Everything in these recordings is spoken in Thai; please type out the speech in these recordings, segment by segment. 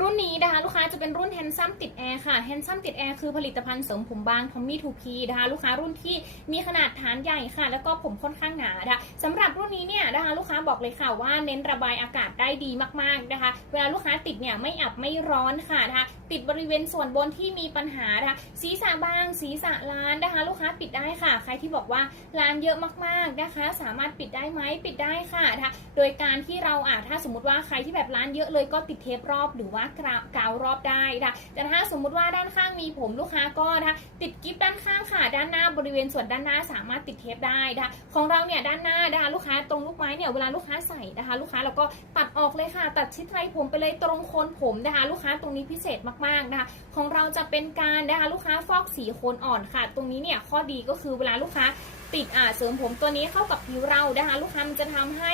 รุ่นนี้นะคะลูกค้าจะเป็นรุ่น Handsome ติดแอร์ค่ะ Handsome ติดแอร์คือผลิตภัณฑ์เสริมผมบาง Tommy 2P นะคะลูกค้ารุ่นที่มีขนาดฐานใหญ่ค่ะ แล้วก็ผมค่อนข้างหนานะคะสำหรับรุ่นนี้เนี่ยนะคะลูกค้าบอกเลยค่ะว่าเน้นระบายอากาศได้ดีมากๆนะคะ เวลาลูกค้าติดเนี่ยไม่อับไม่ร้อนค่ะนะคะติดบริเวณส่วนบนที่มีปัญหานะคะศีรษะบางศีรษะล้านนะคะ ลูกค้าปิดได้ค่ะ ใครที่บอกว่าล้านเยอะมากๆนะคะ สามารถปิดได้ไหมปิดได้ค่ะนะคะโดยการที่เราอะถ้าสมมติว่าใครที่แบบล้านเยอะเลยก็ติดเทปรอบหรือว่ากาวกาวรอบได้นะคะแต่ถ้าสมมุติว่าด้านข้างมีผมลูกค้าก็นะคะติดกิฟต์ด้านข้างค่ะ ด้านหน้าบริเวณส่วนด้านหน้าสามารถติดเทปได้นะคะของเราเนี่ยด้านหน้านะคะลูกค้าตรงลูกไม้เนี่ยเวลาลูกค้าใส่นะคะ ลูกค้าเราก็ตัดออกเลยค่ะ ตัดชิดไรผมไปเลยตรงโคนผมนะคะ ลูกค้าตรงนี้พิเศษมากๆนะคะ ของเราจะเป็นการนะคะลูกค้าฟอกสีโคนอ่อนค่ะ ตรงนี้เนี่ยข้อดีก็คือเวลาลูกค้าติดอ่าเสริมผมตัวนี้เข้ากับผิวเรานะคะ ลูกค้ามันจะทำให้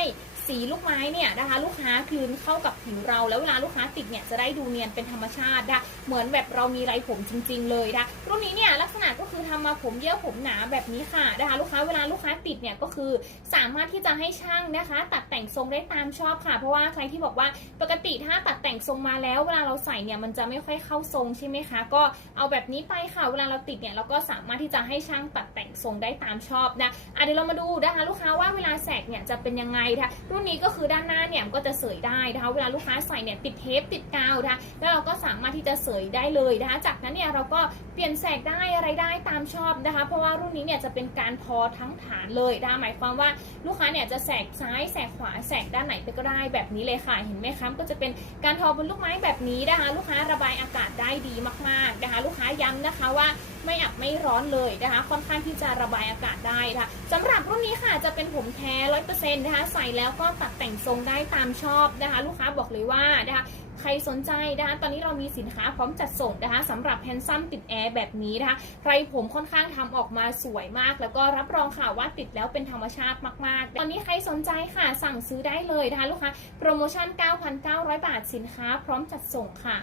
สีลูกไม้เนี่ยนะคะ ลูกค้าคืนเข้ากับผิวเรา แล้วเวลาลูกค้าติดเนี่ยจะได้ดูเนียนเป็นธรรมชาตินะเหมือนแบบเรามีไรผมจริง ๆ เลยนะรุ่นนี้เนี่ยลักษณะก็คือทำมาผมเยอะผมหนาแบบนี้ค่ะนะคะลูกค้าเวลาลูกค้าติดเนี่ยก็คือสามารถที่จะให้ช่างนะคะ ตัดแต่งทรงได้ตามชอบค่ะ เพราะว่าใครที่บอกว่าปกติถ้าตัดแต่งทรงมาแล้ว เวลาเราใส่เนี่ยมันจะไม่ค่อยเข้าทรงใช่ไหมคะ ก็เอาแบบนี้ไปค่ะ เวลาเราติดเนี่ยเราก็สามารถที่จะให้ช่างตัดแต่งทรงได้ตามชอบนะอะเดี๋ยวเรามาดูนะคะลูกค้าว่าเวลาแสกเนี่ยจะเป็นยังไงนะรุ่นนี้ก็คือด้านหน้าเนี่ยก็จะเสยได้นะคะ เวลาลูกค้าใส่เนี่ยติดเทปติดกาวนะคะ แล้วเราก็สามารถที่จะเสยได้เลยนะคะ จากนั้นเนี่ยเราก็เปลี่ยนแสกได้อะไรได้ตามชอบนะคะ เพราะว่ารุ่นนี้เนี่ยจะเป็นการทอทั้งฐานเลยนะคะหมายความว่าลูกค้าเนี่ยจะแสกซ้ายแสกขวาแสกด้านไหนไปก็ได้แบบนี้เลยค่ะ เห็นไหมคะ ก็จะเป็นการทอบนลูกไม้แบบนี้นะคะ ลูกค้าระบายอากาศได้ดีมากๆนะคะ ลูกค้าย้ำนะคะว่า ไม่อับไม่ร้อนเลยนะคะ ค่อนข้างที่จะระบายอากาศได้ค่ะสำหรับรุ่นนี้ค่ะจะเป็นผมแท้ร้อยเปอร์เซ็นต์นะคะใส่แล้วก็ตัดแต่งทรงได้ตามชอบนะคะ ลูกค้าบอกเลยว่านะคะใครสนใจนะคะตอนนี้เรามีสินค้าพร้อมจัดส่งนะคะสำหรับแฮนซัมติดแอร์แบบนี้นะคะ ใครผมค่อนข้างทำออกมาสวยมาก แล้วก็รับรองค่ะว่าติดแล้วเป็นธรรมชาติมากๆ ตอนนี้ใครสนใจค่ะสั่งซื้อได้เลยนะคะลูกค้าโปรโมชั่น 9,900 บาทสินค้าพร้อมจัดส่งค่ะ